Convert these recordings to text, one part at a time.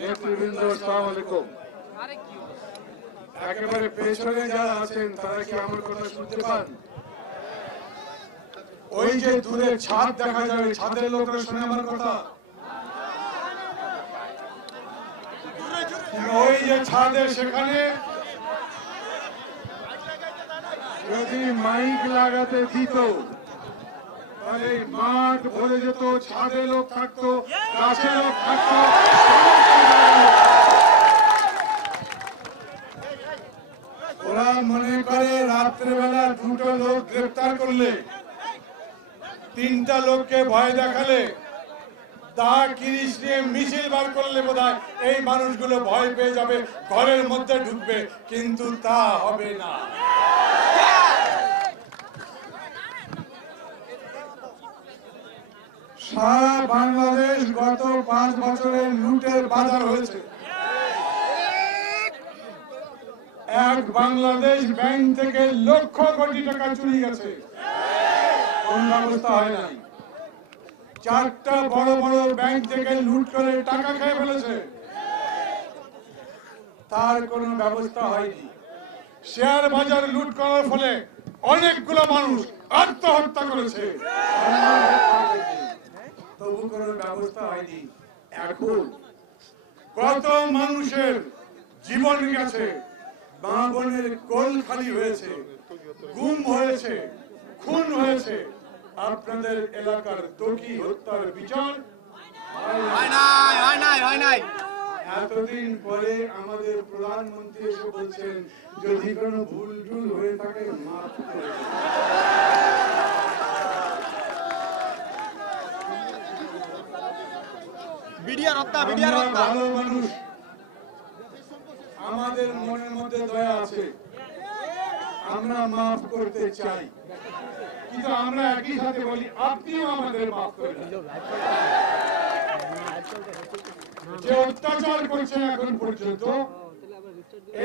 নেতৃবৃন্দ আসসালামু আলাইকুম। একেবারে পেছনে যারা আছেন, তারা কি আমার কথা শুনতে পান? ওই যে দূরে ছাদ দেখা যাবে ছাদের লোকরা শুনে আমার কথা? ওই যে ছাদে সেখানে যদি মাইক লাগাতে দিত তাহলে মাঠ ভরে যেত, ছাদে লোক থাকতো, গাছে লোক থাকতো। ওরা মনে করে রাত্রেবেলা দুটো লোক গ্রেপ্তার করলে। তিনটা লোককে ভয় দেখালে। দা কিরিশ নিয়ে মিছিল বার করলে বোধহয় এই মানুষগুলো ভয় পেয়ে যাবে, ঘরের মধ্যে ঢুকবে, কিন্তু তা হবে না। সারা বাংলাদেশ গত পাঁচ বছরের লুটের বাজার হয়েছে। এক বাংলাদেশ ব্যাংক থেকে লক্ষ কোটি টাকা চুরি গেছে। কোন ব্যবস্থা হয় নাই। চারটা বড় বড় ব্যাংক থেকে লুট করে টাকা খেয়ে ফেলেছে। তার কোনো ব্যবস্থা হয়নি। শেয়ার বাজার লুট করার ফলে অনেকগুলো মানুষ আত্মহত্যা করেছে। তবু কোনো ব্যবস্থা হয়নি। এখন কত মানুষের জীবন গেছে মা বোনের কোল খালি হয়েছে গুম হয়েছে খুন হয়েছে। আপনাদের এলাকার তকি হত্যার বিচার এতদিন পরে আমাদের প্রধানমন্ত্রী এসে বলছেন যদি কোনো ভুল টুল হয়ে থাকে মাফ করে বিডিআর হত্যা বিডিআর হত্যা। আমাদের মনের মধ্যে দয়া আছে। আমরা মাফ করতে চাই। কিন্তু আমরা একই সাথে বলি, আপনিও আমাদের মাফ করে যে অত্যাচার করছেন এখন পর্যন্ত,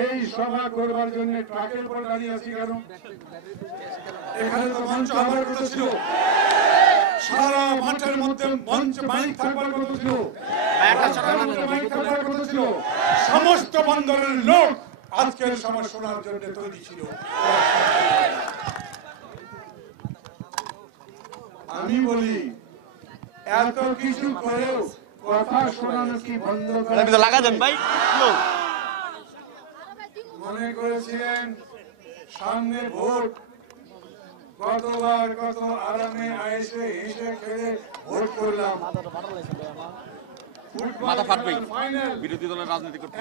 এই সভা করবার জন্য ট্রাকের উপর দাঁড়িয়ে আছি কেন? এখানে তো মঞ্চ আমার কথা সারা মাঠের মধ্যে মঞ্চ মাইক থাকবার কথা ছিল। মাইক থাকবার কথা ছিল। সমস্ত বন্দরের লোক আজকের সময় শোনার জন্য তৈরি ছিল। আমি বলি এত কিছু করেও কথা শোনানো কি বন্ধ করা লাগা দেন ভাই। মনে করেছিলেন সামনে ভোট কতবার কত আরামে আয়েসে হেসে খেলে ভোট করলাম। মাথা ফাটবেই। বিরোধী দলের রাজনীতি করতে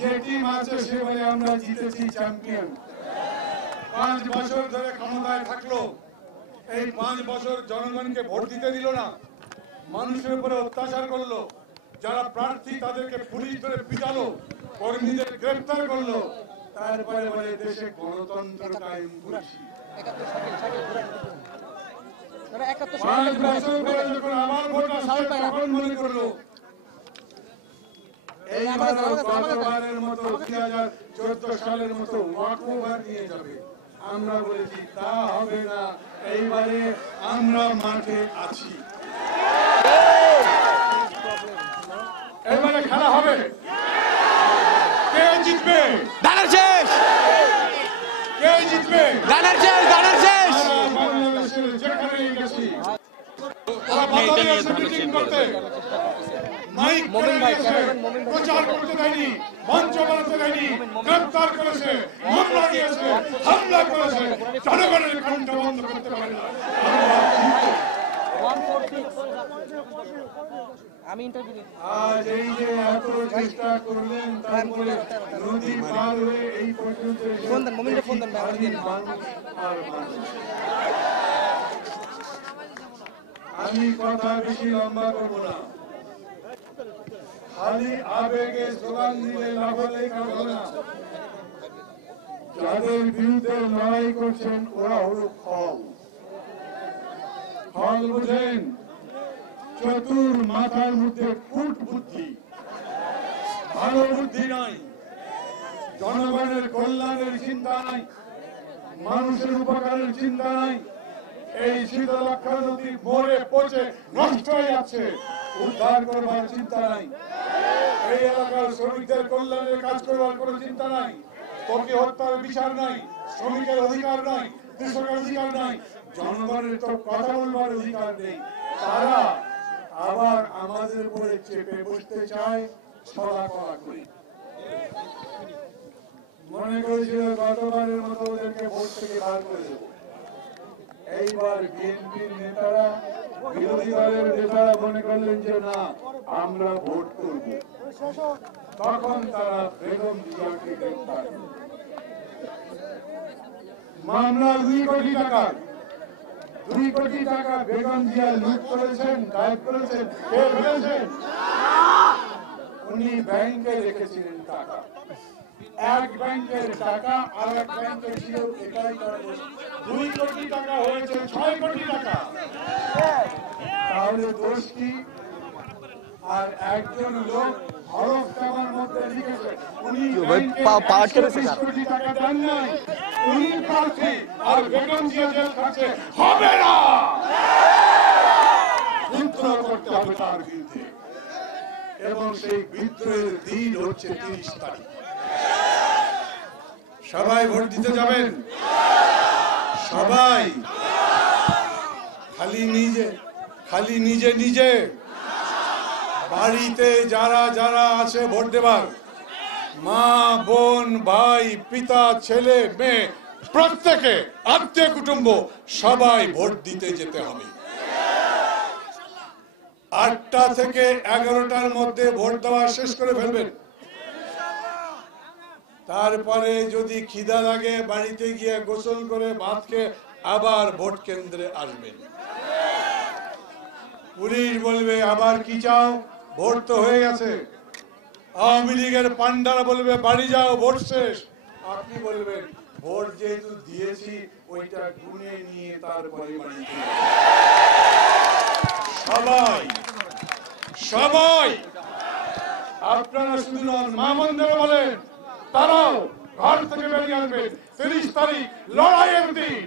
যে টিম আছে সে বলে আমরা জিতেছি চ্যাম্পিয়ন পাঁচ বছর ধরে ক্ষমতায় থাকল। এই পাঁচ বছর জনগণকে ভোট দিতে দিল না। মানুষের উপরে অত্যাচার করল। যারা প্রার্থী তাদেরকে পুলিশ ধরে পিটালো। কর্মীদের গ্রেফতার করল। তারপরে বলে দেশে গণতন্ত্র কায়েম করছি। পাঁচ বছর পরে যখন আবার ভোট আসছে তখন মনে করল এইবার গতবারের মতো দুই হাজার চোদ্দ সালের মতো ওয়াকওভার নিয়ে যাবে। আমরা বলেছি তা হবে না। এইবারে আমরা মাঠে আছি। এবারে খেলা হবে। কে জিতবে গানের শেষ কে জিতবে গানের শেষ গানের শেষ সারা বাংলাদেশের যেখানেই গেছি ওরা বাতাবি আসে মিটিং করতে। মাইক প্রচার করতে দেয়নি মঞ্চ বানাতে দেয়নি গ্রেপ্তার করেছে মামলা দিয়েছে হামলা করেছে। জনগণের কণ্ঠ বন্ধ করতে পারে না। আমি ইন্টারভিউ আজ এই যে এত চেষ্টা করলেন তারপরে নদী পার হয়ে এই পর্যন্ত ফোন দেন, মোমিনকে ফোন দেন, আর মানুষ। আমি কথা বেশি লম্বা করব না। খালি আবেগে স্লোগান দিলে লাভ হলেই না। যাদের বিরুদ্ধে লড়াই করছেন, ওরা হলো ফল ফল বুঝেন, চতুর মাথার মধ্যে ফুট বুদ্ধি। ভালো বুদ্ধি নাই জনগণের কল্যাণের চিন্তা নাই মানুষের উপকারের চিন্তা নাই এই শীতলক্ষা নদী মরে পচে নষ্ট হয়ে যাচ্ছে উদ্ধার করবার চিন্তা নাই। এই এলাকার শ্রমিকদের কল্যাণে কাজ করবার কোনো চিন্তা নাই। তোকে হত্যার বিচার নাই, শ্রমিকের অধিকার নাই, কৃষকের অধিকার নাই, জনগণের তো কথা বলবার অধিকার নেই। তারা আবার আমাদের উপরে চেপে বসতে চায়, ছড়া করা করে। মনে করেছিল গতবারের মতো ওদেরকে ভোট থেকে বার করে দেবো। এইবার বিএনপির নেতারা, বিরোধী দলের নেতারা মনে করলেন যে না, আমরা ভোট করব। তখন তারা বেগম জিয়াকে গ্রেপ্তার করল। মামলা দুই কোটি টাকার দুই কোটি টাকা বেগম জিয়া লুট করেছেন, গায়েব করেছেন উনি ব্যাংকে রেখেছিলেন টাকা। এক ব্যাংকের টাকা আর এক ব্যাংকে ছিল এটাই। দুই কোটি টাকা হয়েছে ছয় কোটি টাকা। তাহলে দোষ কি? আর একজন লোক হরফ টাকার মধ্যে লিখেছে উনি ব্যাংকে পা- পাওয়ার কেড়েছে 120 কোটি টাকা দেন নাই। উনি প্রার্থী আর বেগম জিয়া জেল খাচ্ছে হবে না! বিদ্রোহ করতে হবে তার বিরুদ্ধে। এবং সেই বিদ্রোহের দিন হচ্ছে তিরিশ তারিখ। সবাই ভোট দিতে যাবেন? সবাই। খালি নিজে খালি নিজে নিজে। বাড়িতে যারা যারা আছে ভোট দেবার, মা, বোন, ভাই, পিতা, ছেলে, মেয়ে, প্রত্যেকে, আত্মীয় কুটুম্ব, সবাই ভোট দিতে যেতে হবে। আটটা থেকে এগারোটার মধ্যে ভোট দেওয়া শেষ করে ফেলবেন। তারপরে যদি খিদা লাগে, বাড়িতে গিয়ে গোসল করে ভাত খেয়ে আবার ভোট কেন্দ্রে আসবেন। পুলিশ বলবে, আবার কি চাও? ভোট তো হয়ে গেছে। আওয়ামী লীগের পান্ডারা বলবে, বাড়ি যাও, ভোট শেষ। আপনি বলবেন, ভোট যেহেতু দিয়েছি, ওইটা গুনে নিয়ে তারপরে সবাই সবাই! আপনারা শুধু নন মা মন্দিরে বলেন। তারাও ঘর থেকে বেরিয়ে আসবে। তিরিশ তারিখ লড়াইয়ের দিন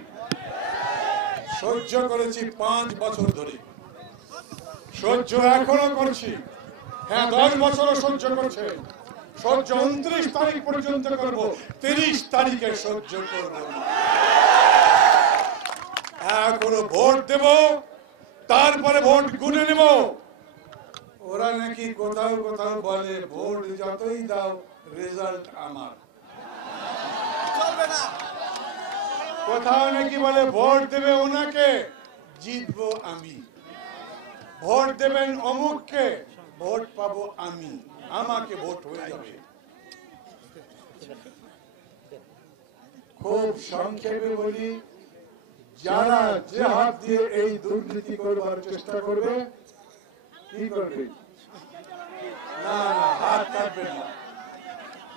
সহ্য করেছি পাঁচ বছর ধরে। সহ্য এখনও করছি। হ্যাঁ দশ বছরও সহ্য করছে। সহ্য উনত্রিশ তারিখ পর্যন্ত করব। তিরিশ তারিখে সহ্য করব। এখনও ভোট দেব তারপরে ভোট গুনে নেব। ওরা নাকি কোথাও কোথাও বলে ভোট যতই দাও রেজাল্ট আমার। কোথাও নাকি বলে ভোট দেবে ওনাকে জিতবো আমি। ভোট দেবেন অমুককে ভোট পাবো আমি। আমাকে ভোট হয়ে যাবে। খুব সংক্ষেপে বলি যারা যে হাত দিয়ে এই দুর্নীতি করবার চেষ্টা করবে কি করবে? না না, হাত কাটবেন না।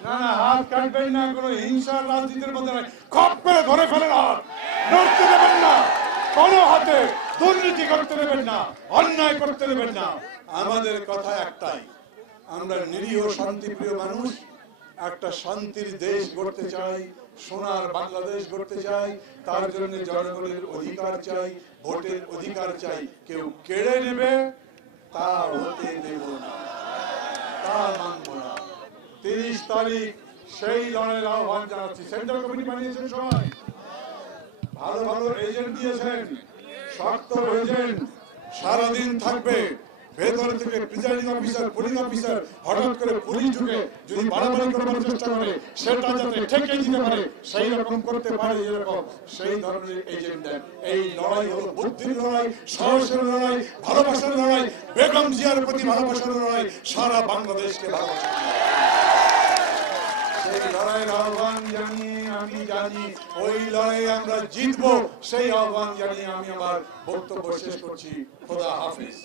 না না, হাত কাটবেন না, কোনো হিংসার রাজনীতির মধ্যে নয় খপ করে ধরে ফেলেন হাত। নড়তে দেবেন না। কোনো হাতে দুর্নীতি করতে দেবেন না। অন্যায় করতে দেবেন না। আমাদের কথা একটাই, আমরা নিরীহ, শান্তিপ্রিয় মানুষ, একটা শান্তির দেশ গড়তে চাই, সোনার বাংলাদেশ গড়তে চাই, তার জন্য জনগণের অধিকার চাই, ভোটের অধিকার চাই। কেউ কেড়ে নেবে তা হতে দেব না। তা মানব না। তিরিশ তারিখ সেই দলের আহ্বান জানাচ্ছি। সেন্ট্রাল কমিটি বানিয়েছেন সবাই। ভালো ভালো এজেন্ট দিয়েছেন। শক্ত এজেন্ট সারাদিন থাকবে। ভেতর থেকে প্রিজাইডিং অফিসার অফিসার হঠাৎ করে পুলিশ ঢুকে যদি বাড়াবাড়ি করবার চেষ্টা করে, সেটা যাতে ঠেকে দিতে পারে, সেই রকম করতে পারে এরকম। সেই ধরনের এজেন্ট দেন। এই লড়াই হলো বুদ্ধির লড়াই, সাহসের লড়াই, ভালোবাসার লড়াই, বেগম জিয়ার প্রতি ভালোবাসার লড়াই, সারা বাংলাদেশকে সেই আহ্বান জানিয়ে আমি আমরা জিতবো, সেই আহ্বান জানিয়ে আমি আমার বক্তব্য শেষ করছি। খোদা হাফিজ।